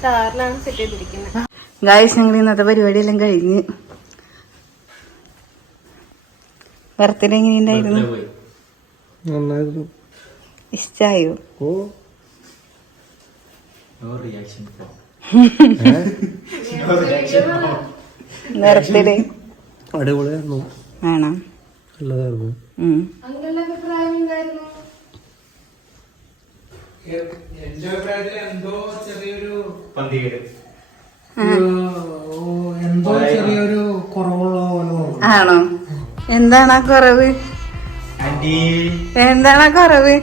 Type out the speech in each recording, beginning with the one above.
സ്റ്റാറിലാണ് set ചെയ്തിരിക്കുന്നത്. Guys, ഞങ്ങൾ ഇന്നത്തെ പരിപാടിയെല്ലാം കഴിഞ്ഞ്. ബർത്ത്ഡേ എങ്ങനെയുണ്ടായിരുന്നു? ഇഷ്ടായോ? ബർത്ത്ഡേ അടിപൊളിയായിരുന്നു. ആണോ? നല്ലതായിരുന്നു. അങ്കിളുടെ അഭിപ്രായം എന്തായിരുന്നു? എന്റെ അഭിപ്രായത്തിൽ എന്തോ ചെറിയൊരു കുറവുള്ള പോലെ. ആണോ? എന്താണ് ആ കുറവ്? എന്താണ് ആ കുറവ്?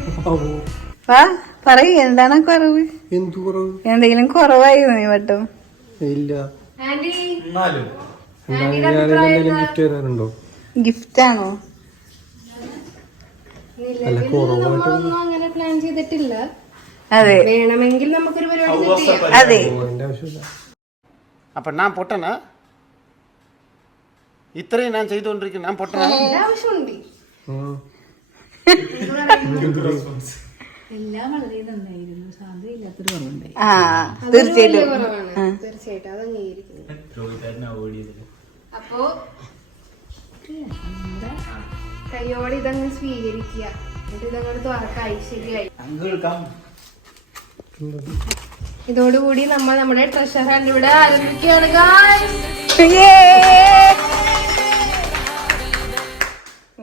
വാ പറയ്, എന്താണ് ആ കുറവ്? എന്തു കുറവ്? എന്തെങ്കിലും കുറവായിരുന്നു ഈ വട്ടം? ഇല്ല. Anti gift തരാറുണ്ടോ? ഗിഫ്റ്റ് ആണോ? നമ്മളൊന്നും അങ്ങനെ പ്ലാൻ ചെയ്തിട്ടില്ല. അതെ, വേണമെങ്കിൽ നമുക്കൊരു പരിപാടി സെറ്റ് ചെയ്യാം. അതെ. എന്റെ ആവശ്യമില്ല. அப்போ நான் பொட்டனா? ഇത്രയും ഞാൻ ചെയ്തുകൊണ്ടിരിക്കുന്നു. ഞാൻ പൊട്ടനാ? ആവശ്യമുണ്ട്. എല്ലാം വളരെ നന്നായിരുന്നു. സാധ്യതയില്ലാത്തൊരു കുറവുണ്ടായി. തീർച്ചയായിട്ടും തീർച്ചയായിട്ടും അത് അംഗീകരിക്കുന്നു. അപ്പോ കയ്യോടെ ഇതങ്ങ് സ്വീകരിക്കുക, എന്നിട്ട് ഇതങ്ങോട്ട് തുറക്കായി. ശരിയായി. ഇതോടുകൂടി നമ്മൾ നമ്മുടെ ട്രഷർ ഹണ്ട് ഇവിടെ ആരംഭിക്കുകയാണ്.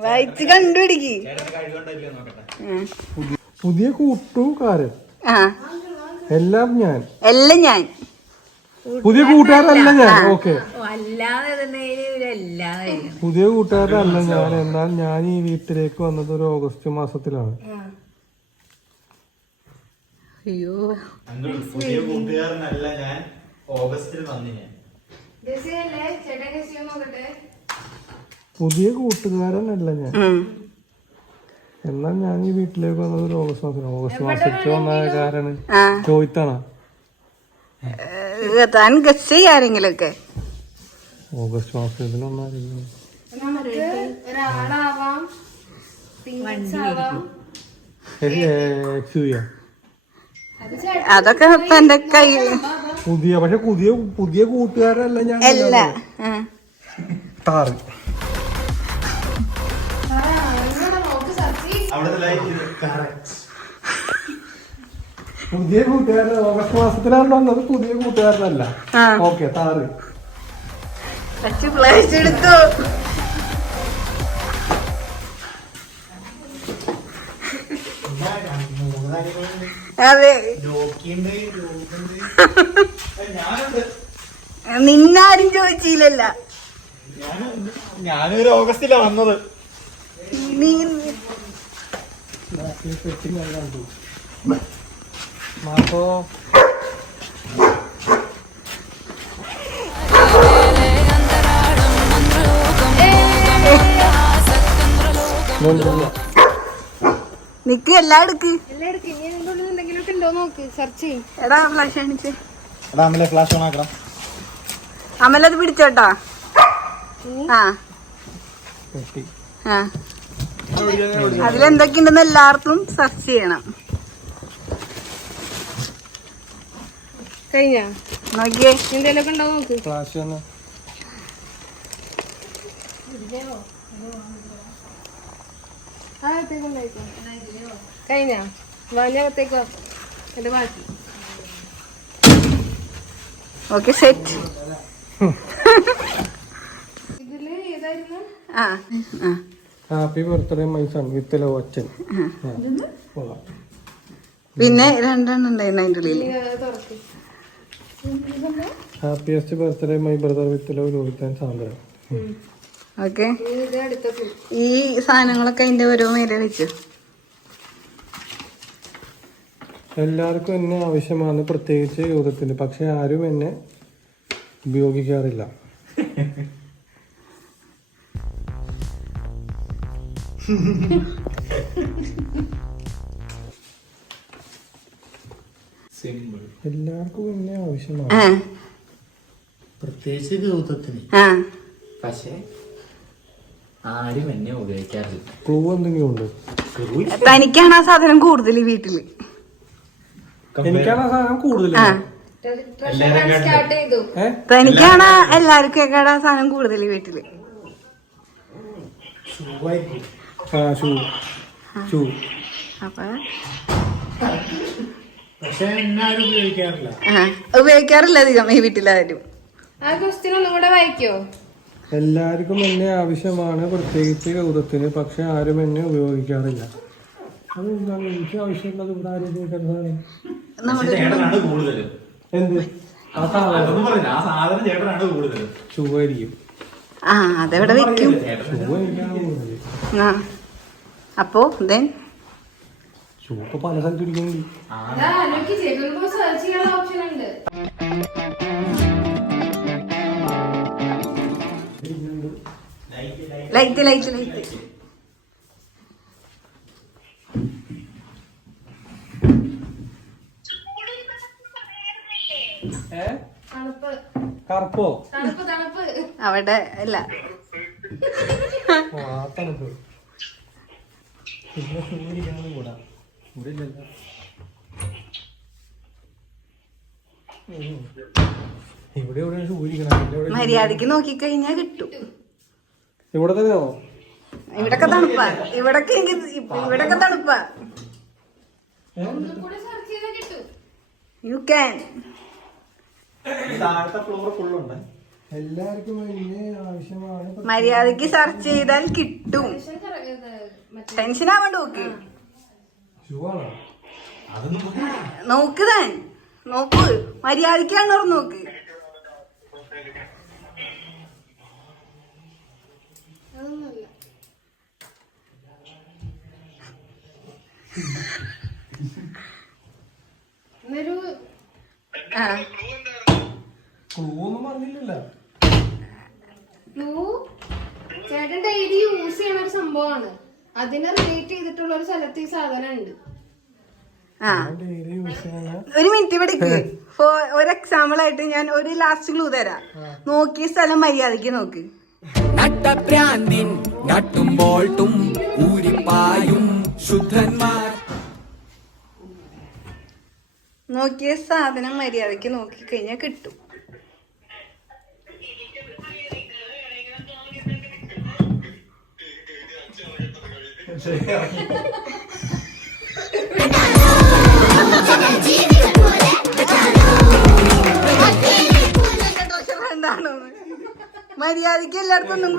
വായിച്ച് കണ്ടുപിടിക്ക്. പുതിയ കൂട്ടുകാരൻ എല്ലാം ഞാൻ പുതിയ കൂട്ടുകാരല്ല ഞാൻ. ഓക്കെ, പുതിയ കൂട്ടുകാരല്ല ഞാൻ. എന്നാൽ ഞാൻ ഈ വീട്ടിലേക്ക് വന്നത് ഒരു ഓഗസ്റ്റ് മാസത്തിലാണ്. അയ്യോ, പുതിയ കൂട്ടുകാരനല്ല ഞാൻ, ഓഗസ്റ്റിൽ വന്നു ഞാൻ. പുതിയ കൂട്ടുകാരനല്ല ഞാൻ, എന്നാൽ ഞാൻ ഈ വീട്ടിലേക്ക് വന്നത് ഒരു ഓഗസ്റ്റ് മാസത്തിലാണ്. ഓഗസ്റ്റ് മാസത്തിൽ വന്ന കാരണം ചോദിത്താണോ? താൻ ഗസ് ചെയ്യാരെങ്കിലൊക്കെ. ഓഗസ്റ്റ് മാസത്തിൽ വന്നായിരുന്നു. ഒരാളാവാം, അതൊക്കെ തന്റെ കയ്യിൽ. പുതിയ പക്ഷെ പുതിയ കൂട്ടുകാരല്ല ഞാൻ. അല്ല, താറ് പുതിയ കൂട്ടുകാരൻ ഓഗസ്റ്റ് മാസത്തിലാണ് വന്നത്. പുതിയ കൂട്ടുകാരനല്ല. ഓക്കെ, താറ് പ്ലേസ് എടുത്തു. അതെ, നിന്നാരും ചോദിച്ചില്ലല്ല. ഞാനൊരു ഓഗസ്റ്റിലാ വന്നത്. അപ്പോ നിക്ക്, എല്ലാം എടുക്ക്. ഇനി എന്തുകൊണ്ട് എന്തെങ്കിലുമൊക്കെ ഉണ്ടോ നോക്ക്, സെർച്ച് ചെയ്യും. എടാ ഫ്ലാഷ് കാണിച്ച്. ഫ്ലാഷ് ഓൺ ആക്കണം. അമലത് പിടിച്ചോട്ടാ. അതിലെന്തൊക്കെയുണ്ടെന്ന് എല്ലാവർക്കും സെർച്ച് ചെയ്യണം. കഴിഞ്ഞ നോക്കിയേ, എന്തെങ്കിലുമൊക്കെ ഉണ്ടോ നോക്ക്. ഫ്ലാഷ് തന്നെ. കഴിഞ്ഞ വാഞ്ഞത്തേക്കോ എന്റെ ബാക്കി. Okay, set. ഇതില് ഏതായിരുന്നു? Happy birthday my son with love അച്ഛൻ. പിന്നെ രണ്ടെണ്ണം ഉണ്ടായിരുന്നു അതിൻ്റെ ഉള്ളിൽ. തുറക്ക്. Happiest birthday my brother with love Rohit and Sandra. Okay, ഇത് അടുത്തത്. ഈ സാധനങ്ങളൊക്കെ അതിന്റെ ഓരോ മേലെ വെച്ചു. എല്ലാവർക്കും എന്നെ ആവശ്യമാണ്, പ്രത്യേകിച്ച് യൂഥത്തിന്. പക്ഷെ ആരും എന്നെ ഉപയോഗിക്കാറില്ല. എല്ലാവർക്കും എന്നെ ആവശ്യമാണ്, പ്രത്യേകിച്ച് യൂഥത്തിന്. പക്ഷെ ആരും എന്നെ ഉപയോഗിക്കാറില്ല. ക്ലൂ എന്തെങ്കിലും ഉണ്ട്? തനിക്കാണ് ആ സാധനം കൂടുതൽ വീട്ടില്. എനിക്കാണ് ആ സാധനം കൂടുതൽ. സ്റ്റാർട്ട് ചെയ്തു. തനിക്കാണ് എല്ലാവർക്കും കേക്കാടാ സാധനം കൂടുതൽ വീട്ടില്. അപ്പൊ ഉപയോഗിക്കാറില്ല അധികം ഈ വീട്ടിലാരും. ആ ക്വസ്റ്റ്യൻ ഒന്നും കൂടെ വായിക്കോ? എല്ലാവർക്കും എന്നെ ആവശ്യമാണ്, പ്രത്യേകിച്ച് കൗതുകത്തിന്, പക്ഷെ ആരും എന്നെ ഉപയോഗിക്കാറില്ല. അതെന്താണ് എനിക്ക് ആവശ്യമുള്ളത് ഇവിടെ ആരും ഉപയോഗിക്കാത്തതാണ്? ചേട്ടനാണ് കൂടുതലും. എന്ത്? ആ സാധനം ചേട്ടനാണ് കൂടുതലും. ചുവായിരിക്കും. ആ അതെവിടെ വെക്കും? ചുവ എനിക്കാണ് കൂടുതൽ. ആ അപ്പോ ചുവപ്പ് പല സ്ഥലത്ത് ഇരിക്കുന്നുണ്ട്. സെർച്ച് ചെയ്യാനുള്ള ഓപ്ഷൻ ഉണ്ട്. ലൈറ്റ് കറുപ്പോ? തണുപ്പ് അവിടെ അല്ല. ആ തണുപ്പ് പിന്നെ സൂര്യക്കാണ് കൂടാ. ഇവിടെ ഇല്ലല്ലോ. ഇവിടെ എവിടെയാണ് സൂര്യക്കണം? മര്യാദക്ക് നോക്കിക്കഴിഞ്ഞാ കിട്ടും. ഇവിടെ തന്നെയോ? ഇവിടൊക്കെ തണുപ്പാ. ഇവിടൊക്കെ തണുപ്പാ. കൂടെ സെർച്ച് ചെയ്താൽ കിട്ടും. You can. താഴത്തെ ഫ്ലോർ ഫുള്ളുണ്ട്. എല്ലാവർക്കും എന്നെ ആവശ്യമാണ്. മര്യാദക്ക് സെർച്ച് ചെയ്താൽ കിട്ടും. ടെൻഷൻ ആവണ്ട. നോക്ക് ഷൂവാണോ? നോക്ക് താൻ നോക്ക്. മര്യാദക്കാണ് നോക്ക്. ചേട്ടൻ ഡെയിലി യൂസ് ചെയ്യണ ഒരു സംഭവമാണ്. അതിനെ റിലേറ്റ് ചെയ്തിട്ടുള്ള ഒരു സ്ഥലത്ത് ഈ സാധനം ഉണ്ട്. ഒരു മിനിറ്റ് ഇവിടേക്ക്. ഒരു എക്സാമ്പിൾ ആയിട്ട് ഞാൻ ഒരു ലാസ്റ്റ് ക്ലൂ തരാം. നോക്കിയ സ്ഥലം മര്യാദക്ക് നോക്ക്. നോക്കിയ സാധനം മര്യാദക്ക് നോക്കിക്കഴിഞ്ഞാൽ കിട്ടും. എന്താണോ മര്യാദക്ക് എല്ലായിടത്തും ഒന്നും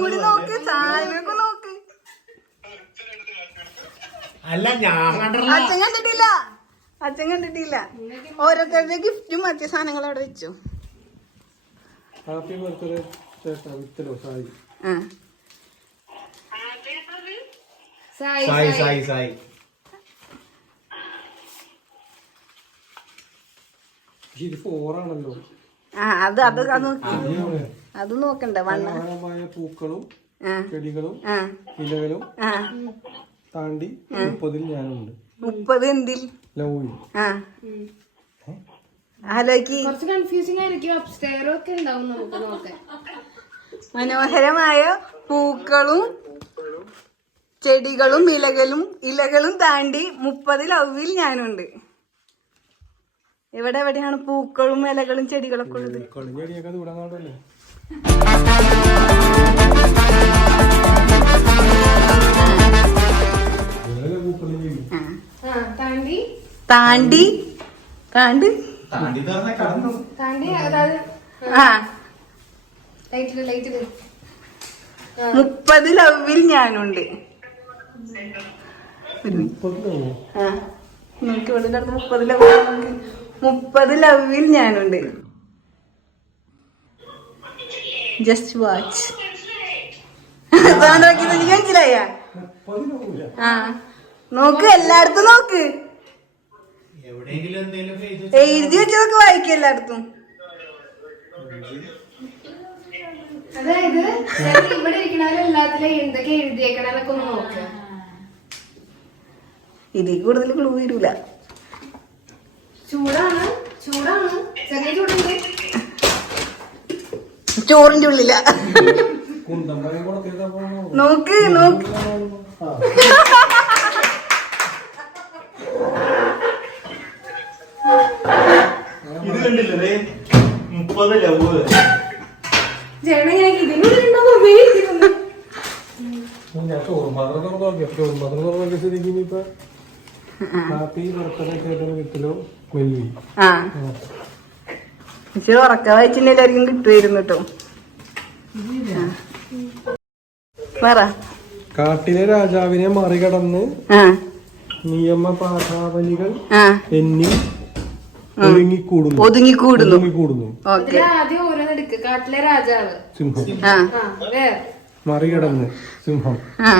കൂടി നോക്ക്. സാധനമൊക്കെ നോക്ക്. അച്ഛൻ കണ്ടിട്ടില്ല. ഓരോരുത്തരുടെ ഗിഫ്റ്റും മറ്റു സാധനങ്ങളും അവിടെ വെച്ചു. ഹാപ്പി ബർത്ത്ഡേ ചേട്ടാ. വിത്തലോ സായി. സായി ഇത് 4 ആണല്ലോ. അത് നോക്കണ്ട. മനോഹരമായ പൂക്കളും ചെടികളും ഇലകളും താണ്ടി 30 ഞാനുണ്ട്. 30 എന്തിൽ? ലവ്. കുറച്ച് കൺഫ്യൂസിംഗ് ആയിരിക്കും. അപ്സ്റ്റെയർ ഒക്കെ ഉണ്ടാവും നമുക്ക് നോക്കാൻ. മനോഹരമായ പൂക്കളും ചെടികളും ഇലകളും താണ്ടി 30 ലവിൽ ഞാനുണ്ട്. എവിടെയാണ് പൂക്കളും ഇലകളും ചെടികളൊക്കെ ഉള്ളത്? ചെടിയൊക്കെ ദൂരങ്ങാണ്ടല്ലേ. താണ്ടി അതായത് 30 ലവിൽ ഞാനുണ്ട്. നമുക്ക് ഇവിടെ 30 ലവിൽ ഞാനുണ്ട്. Just watch. എനിക്ക് മനസ്സിലായ? നോക്ക്, എല്ലായിടത്തും നോക്ക്. എഴുതി വെച്ചതൊക്കെ വായിക്കും എല്ലായിടത്തും. അതായത് ഇവിടെ ഇരിക്കണവരും എല്ലാത്തിലും എന്തൊക്കെ എഴുതിയേക്കണെന്നൊക്കെ ഒന്ന് നോക്കുക. ഇതിൽ കൂടുതൽ ക്ലൂ വരൂല. ചൂടാണ് ചെറിയ ചൂടുണ്ട്. ചോറിന്റെ ഉള്ളില. നോക്ക് ഇത് ഒരു 30 ലവ്. ചേട്ടൻ ഞാൻ ഇതിനുള്ളിലുണ്ടോ ഉപയോഗിക്കുന്നു. ഞാൻ ചോറുമാത്രം തുറന്നു നോക്കി. ചോറുമാത്രം തുറന്നു നോക്കിയ സ്ഥിതിക്ക് ഇനിയിപ്പോ ഹാപ്പി ബർത്ത്ഡേ ചേട്ടന് കിട്ടലോ വെല്ലി. ആ പക്ഷെ ഉറക്ക വായിച്ചിട്ട് എല്ലാവർക്കും കിട്ടുമായിരുന്നു കേട്ടോ. പറ. കാട്ടിലെ രാജാവിനെ മറികടന്ന് ആ നിയമ പാഠാവലികൾ ആ എന്നിൽ ഒതുങ്ങിക്കൂടുന്നു. ഓക്കെ. ആദ്യം ഓരോന്നെടുക്ക്. കാട്ടിലെ രാജാവ്, സിംഹം. ആ വേറെ മറികടന്ന് സിംഹം. ആ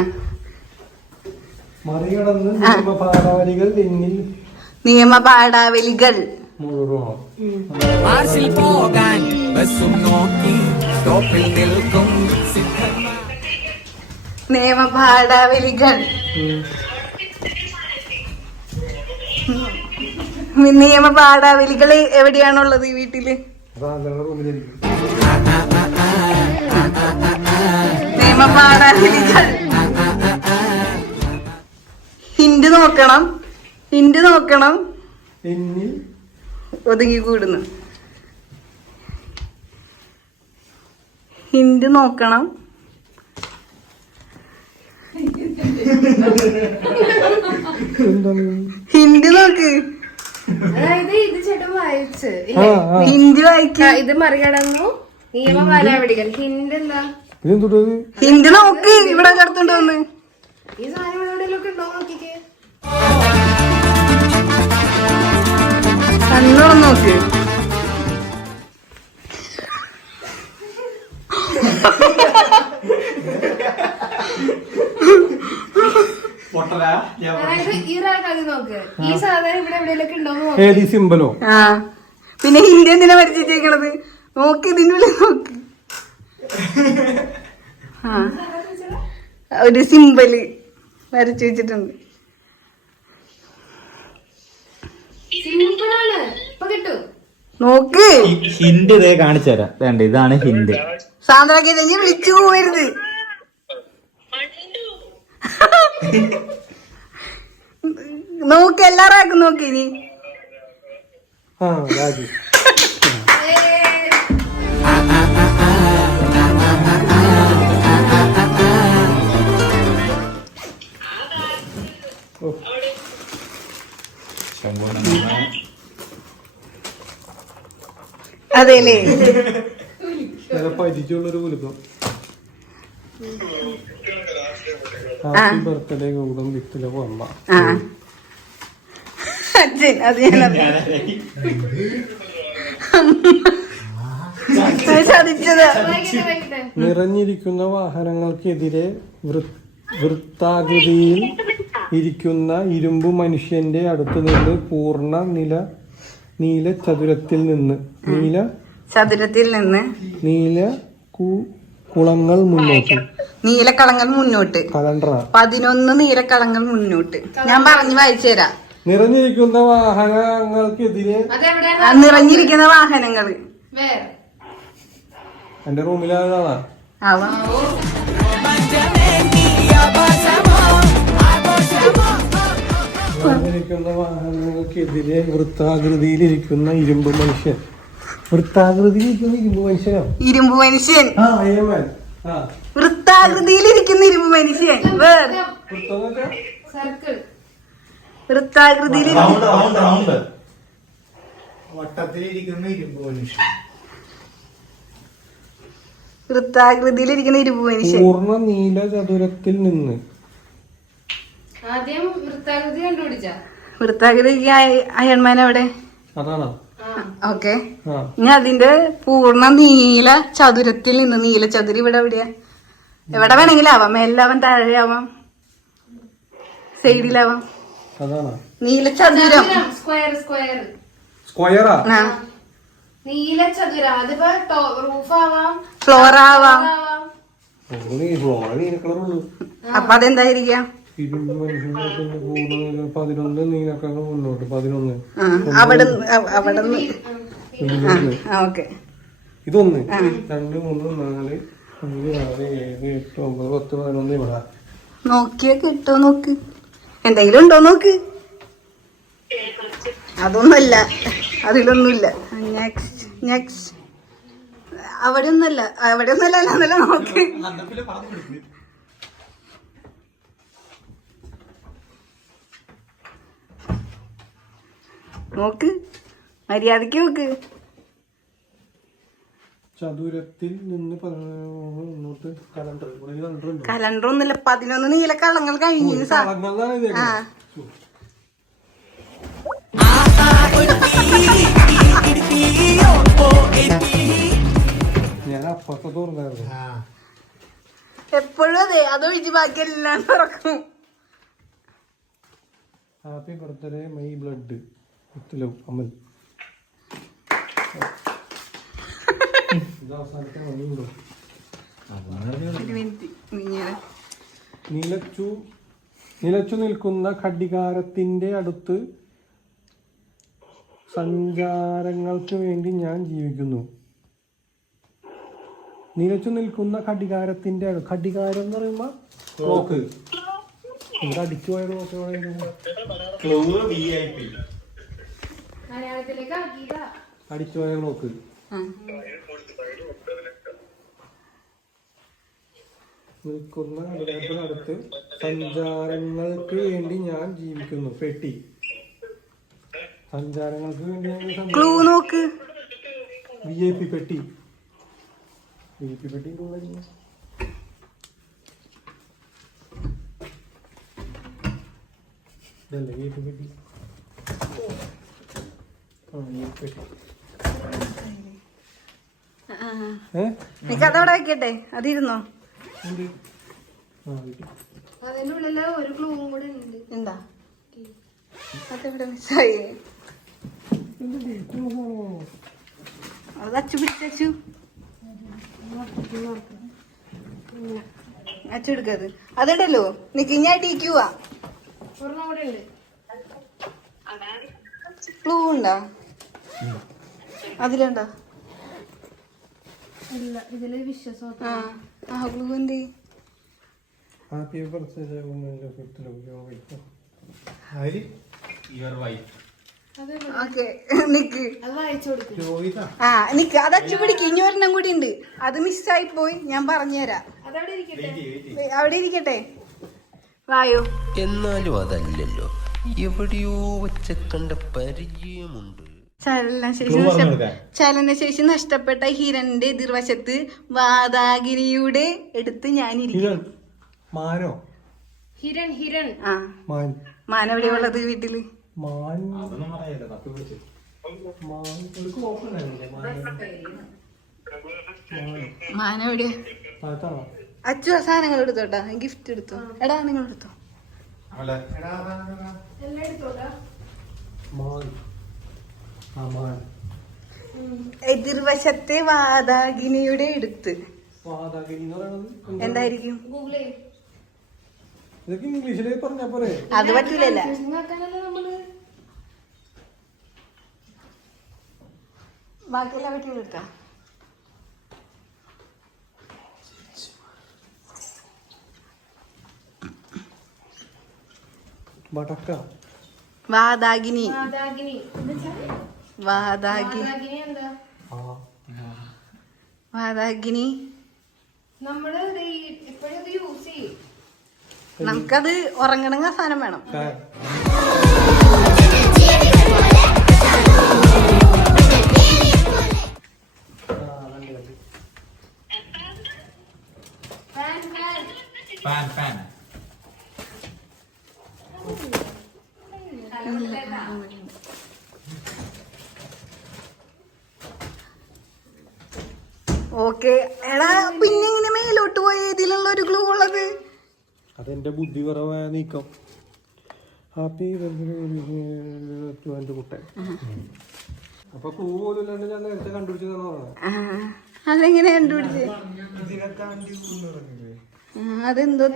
മറികടന്ന് നിയമ പാഠാവലികൾ എന്നിൽ നിയമ പാഠാവലികൾ മുഴുവൻ. മാർഷിൽ പോകാൻ ബസ്സും നോക്കി സ്റ്റോപ്പിൽ നിൽക്കും സിദ്ധന്മാർ. നിയമ പാഠാവലികൾ നിയമ പാഠാവലികൾ എവിടെയാണുള്ളത് ഈ വീട്ടില്? റൂമിലിരിക്കും. നിയമ പാഠാവലികൾ ഹിന്റ് നോക്കണം. എന്നിൽ ഒതുങ്ങിക്കൂടുന്നു. ഹിന്റ് നോക്കണം. ഹിന്റ് നോക്ക്. അതായത് ഇത് ചേട്ടൻ വായിച്ച് ഹിന്റ് വായിക്ക. ഇത് മറികടന്നു നിയമ പാലാവടികൾ. ഹിന്റ് എന്താ? ഇതെന്തുട്ടത്? ഹിന്റ് നോക്ക്. ഇവിടെ കിടത്തുണ്ടോ ഒന്ന്? ഈ സാധനം ഇവിടെ എവിടെയെങ്കിലും ഉണ്ടോ നോക്കിക്കേ. കണ്ണു നോക്ക്. അതായത് ഈ ഒരാൾക്കത് നോക്ക്. ഈ സാധനം ഇവിടെ എവിടെയെങ്കിലും ഉണ്ടോന്ന് നോക്ക്. ഏത് സിമ്പലോ? ആ പിന്നെ ഹിന്ദി എന്തിനാ വരച്ചിട്ടേക്കണത്? നോക്ക്. ഇതിനുള്ളിൽ നോക്ക്. ആ ഒരു സിമ്പല് വരച്ചു വെച്ചിട്ടുണ്ട്. സിമ്പിളാണ്. ഇപ്പൊ കിട്ടും. നോക്ക്. ഹിന്റ് ഇതേ കാണിച്ചു തരാം. വേണ്ട, ഇതാണ് ഹിന്റ്. സാന്ദ്രാക്കി തന്നെ വിളിച്ചു പോവരുത്. നോക്ക്. എല്ലാരും നോക്കി. ഇനി ആ രാജു. അതെല്ലേ? പരിചയമുള്ളൊരു കുലുക്കം. ഹാപ്പി ബർത്ത്ഡേ ഗൗതം വിത്തിലെ അമ്മ. ആ അച്ഛൻ. അത് ഞാൻ ചതിച്ചത്. നിറഞ്ഞിരിക്കുന്ന വാഹനങ്ങൾക്കെതിരെ വൃത്താകൃതിയിൽ ഇരിക്കുന്ന ഇരുമ്പു മനുഷ്യന്റെ അടുത്ത് നിന്ന് പൂർണ്ണ നീല ചതുരത്തിൽ നിന്ന് കുളങ്ങൾ മുന്നോട്ട്. നീലക്കളങ്ങൾ മുന്നോട്ട്. കലണ്ടറാ. 11 നീലക്കളങ്ങൾ മുന്നോട്ട്. ഞാൻ പറഞ്ഞു വായിച്ചു തരാം. നിറഞ്ഞിരിക്കുന്ന വാഹനങ്ങൾക്കെതിരെ. നിറഞ്ഞിരിക്കുന്ന വാഹനങ്ങൾ വേറെ എന്റെ റൂമിലാണോ? ആവാം. നിറഞ്ഞിരിക്കുന്ന വാഹനങ്ങൾക്കെതിരെ വൃത്താകൃതിയിലിരിക്കുന്ന ഇരുമ്പ് മനുഷ്യൻ. വൃത്താകൃതിയിലിരിക്കുന്ന ഇരുമ്പ് മനുഷ്യനോ? ഇരുമ്പ് മനുഷ്യൻ. വൃത്താകൃതിയിലിരിക്കുന്ന ഇരുമ്പ് മനുഷ്യൻ. സർക്കിൾ. വൃത്താകൃതിയിലിരിക്കുന്ന വട്ടത്തിലിരിക്കുന്ന ഇരുമ്പ് മനുഷ്യൻ. വൃത്താകൃതിയിലിരിക്കുന്ന ഇരുമ്പ് മനുഷ്യൻ. പൂർണ്ണ നീല ചതുരത്തിൽ നിന്ന്. ആദ്യം വൃത്താകൃതി കണ്ടുപിടിച്ച. വൃത്താകൃതി അയൺമാൻ അവിടെ. അതാണോ? ഓക്കെ. ഇനി അതിന്റെ പൂർണ്ണ നീല ചതുരത്തിൽ നിന്ന്. നീല ചതുരം ഇവിടെ എവിടെയാ? എവിടെ വേണമെങ്കിലും ആവാം. മേലാവാം, താഴെയാവാം, സൈഡിലാവാം. അതാണോ നീല ചതുരം? സ്ക്വയറാ? നീല ചതുരം. അതിപ്പോ റൂഫ് ആവാം, ഫ്ലോർ ആവാം. നീല കളറുള്ളൂ. അപ്പൊ അതെന്തായിരിക്കാം? ഇരുമ്പ് മനുഷ്യന്റെ 11 നീലക്കളങ്ങൾ മുന്നോട്ട്. 11. അവിടെ ഓക്കെ. ഇതൊന്ന് 2 3 4 5 6 7 8 9 10 11 ഇവിടെ. നോക്കിയാ കിട്ടോ നോക്ക്. എന്തെങ്കിലും ഉണ്ടോ നോക്ക്. അതൊന്നുമല്ല, അതിലൊന്നുമില്ല. Next next. അവിടെ ഒന്നല്ല എന്നല്ല നോക്ക്. നോക്ക്, മര്യാദക്ക് നോക്ക്. ചതുരത്തിൽ നിന്ന് കലണ്ടർ ഒന്നുമില്ല, 11 നീല കളങ്ങൾ കഴിഞ്ഞു. ആ, ഞാൻ അപ്പുറത്തെ തുറന്നായിരുന്നു. എപ്പോഴും അതെ, അതൊഴിച്ച് ബാക്കി എല്ലാം തുറക്കും. Happy birthday my blood love Amal. ഇത് അവസാനത്തെ മണിയുണ്ടോ? ഒരു മിനിറ്റ്. നിലച്ചു നിൽക്കുന്ന ഘടികാരത്തിന്റെ അടുത്ത് സഞ്ചാരങ്ങൾക്ക് വേണ്ടി ഞാൻ ജീവിക്കുന്നു. നിലച്ചു നിൽക്കുന്ന ഘടികാരത്തിന്റെ ഘടികാരം എന്ന് പറയുമ്പോ ക്ലോക്ക്. ഇവിടെ അടിച്ചു പോയ ക്ലോക്ക് മലയാളത്തിലേക്ക് ആക്കിയതാ. അടിച്ചു പോയ ക്ലോക്ക്. നിൽക്കുന്ന ഘടികാരത്തിനടുത്ത് സഞ്ചാരങ്ങൾക്ക് വേണ്ടി ഞാൻ ജീവിക്കുന്നു. പെട്ടി. സഞ്ചാരങ്ങൾക്ക് വേണ്ടി ക്ലൂ നോക്ക്. VIP പെട്ടി. VIP പെട്ടി ഇതല്ലേ VIP പെട്ടി. എനിക്ക് അതവിടെ വെക്കട്ടെ, അതിരുന്നോ? അതിന്റെ ഉള്ളില് ഒരു ക്ലൂവും കൂടെ ഉണ്ട്. എന്താ അതെവിടെ മിസ്സായി? അത് അച്ചു പിടിച്ചു. അച്ചെടുക്കത് അതിടല്ലോ. നിക്ക്, ഞാൻ ടീക്കുവാ. ഒരെണ്ണം കൂടെ ഉണ്ട്. ക്ലൂ ഉണ്ടോ അതിലുണ്ടോ? ഇല്ല, ഇതില് വിശ്വാസം. ആ ക്ലൂ എന്ത്? Happy birthday your wife. Okay, നിക്ക്. അത് വായിച്ചു കൊടുക്കും. ആ നിക്ക്, അത് അച്ചു പിടിക്ക്. ഇനി ഒരെണ്ണം കൂടി ഉണ്ട്, അത് മിസ്സായി പോയി. ഞാൻ പറഞ്ഞുതരാം. അതവിടെ ഇരിക്കട്ടെ. അവിടെ ഇരിക്കട്ടെ. വായോ. എന്നാലും അതല്ലല്ലോ, എവിടെയോ വെച്ച കണ്ട പരിചയമുണ്ട്. ചലനശേഷി നഷ്ടപ്പെട്ട ഹിരന്റെ എതിർവശത്ത് വാതാഗിരിയുടെ എടുത്ത് ഞാനിരിക്കും. മാനോ? ഹിരൺ. ഹിരൺ. ആ, മാൻ. മാൻ എവിടെയാ ഉള്ളത് വീട്ടില്? മാൻ. അതൊന്നും പറയല്ല, തപ്പി വിളിച്ചു. മാൻ എവിടെയാ? അച്ചു ആ സാധനങ്ങൾ എടുത്തോട്ടാ, ഗിഫ്റ്റ് എടുത്തോ. എടാ നിങ്ങൾ എടുത്തോ. എല്ലാം എടുത്തോട്ടാ. മാൻ. ആ മാൻ. എതിർവശത്തെ വാതാഗിനിയുടെ എടുത്ത് വാതാഗിരി എന്ന് പറയുന്നത് എന്തായിരിക്കും? ഗൂഗിൾ ചെയ്യും. ഇതൊക്കെ ഇംഗ്ലീഷിലേ പറഞ്ഞാ പോരെ? അത് പറ്റൂലല്ല. നമ്മള് ബാക്കിയെല്ലാം പറ്റി എടുക്കാം. വടക്ക. വാതാഗിനി. വാതാഗിനി. വാതാഗിനി എന്താ? വാതാഗിനി നമ്മള് എപ്പോഴും ഇത് യൂസ് ചെയ്യും. നമുക്കത് ഉറങ്ങണ സാധനം വേണം. ഫാൻ. ഓക്കെ. എടാ പിന്നെ ഇങ്ങനെ മേലോട്ട് പോയ ഇതിലുള്ള ഒരു ക്ലൂ ഉള്ളത്? അതെന്റെ ബുദ്ധിപരമായ നീക്കം. ഹാപ്പി ബർത്ത്ഡേ കുട്ടൻ. അപ്പൊ ക്ലൂ പോലും ഇല്ലാണ്ട് ഞാൻ നേരത്തെ കണ്ടുപിടിച്ചതാണ്. അതെങ്ങനെ കണ്ടുപിടിച്ചേ? അതെന്തോ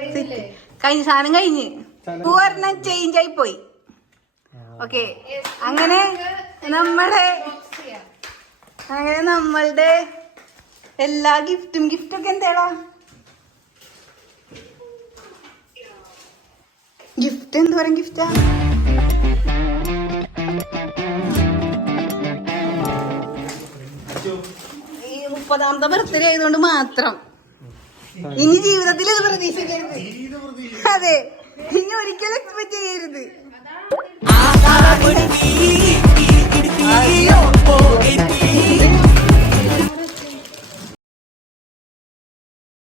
കഴിഞ്ഞ സാധനം കഴിഞ്ഞ് പൂർണ്ണം ചേഞ്ച് ആയി പോയി. ഓക്കെ, അങ്ങനെ നമ്മളുടെ എല്ലാ ഗിഫ്റ്റൊക്കെ എന്തേടാ? ഗിഫ്റ്റ് എന്ത് പറയും? ഗിഫ്റ്റാ 40ാമത്തെ ബർത്ത്ഡേ ആയതുകൊണ്ട് മാത്രം. ഇനി ജീവിതത്തിൽ ഇത് പ്രതീക്ഷിക്കരുത്. അതെ, ഇനി ഒരിക്കലും എക്സ്പെക്ട് ചെയ്യരുത്.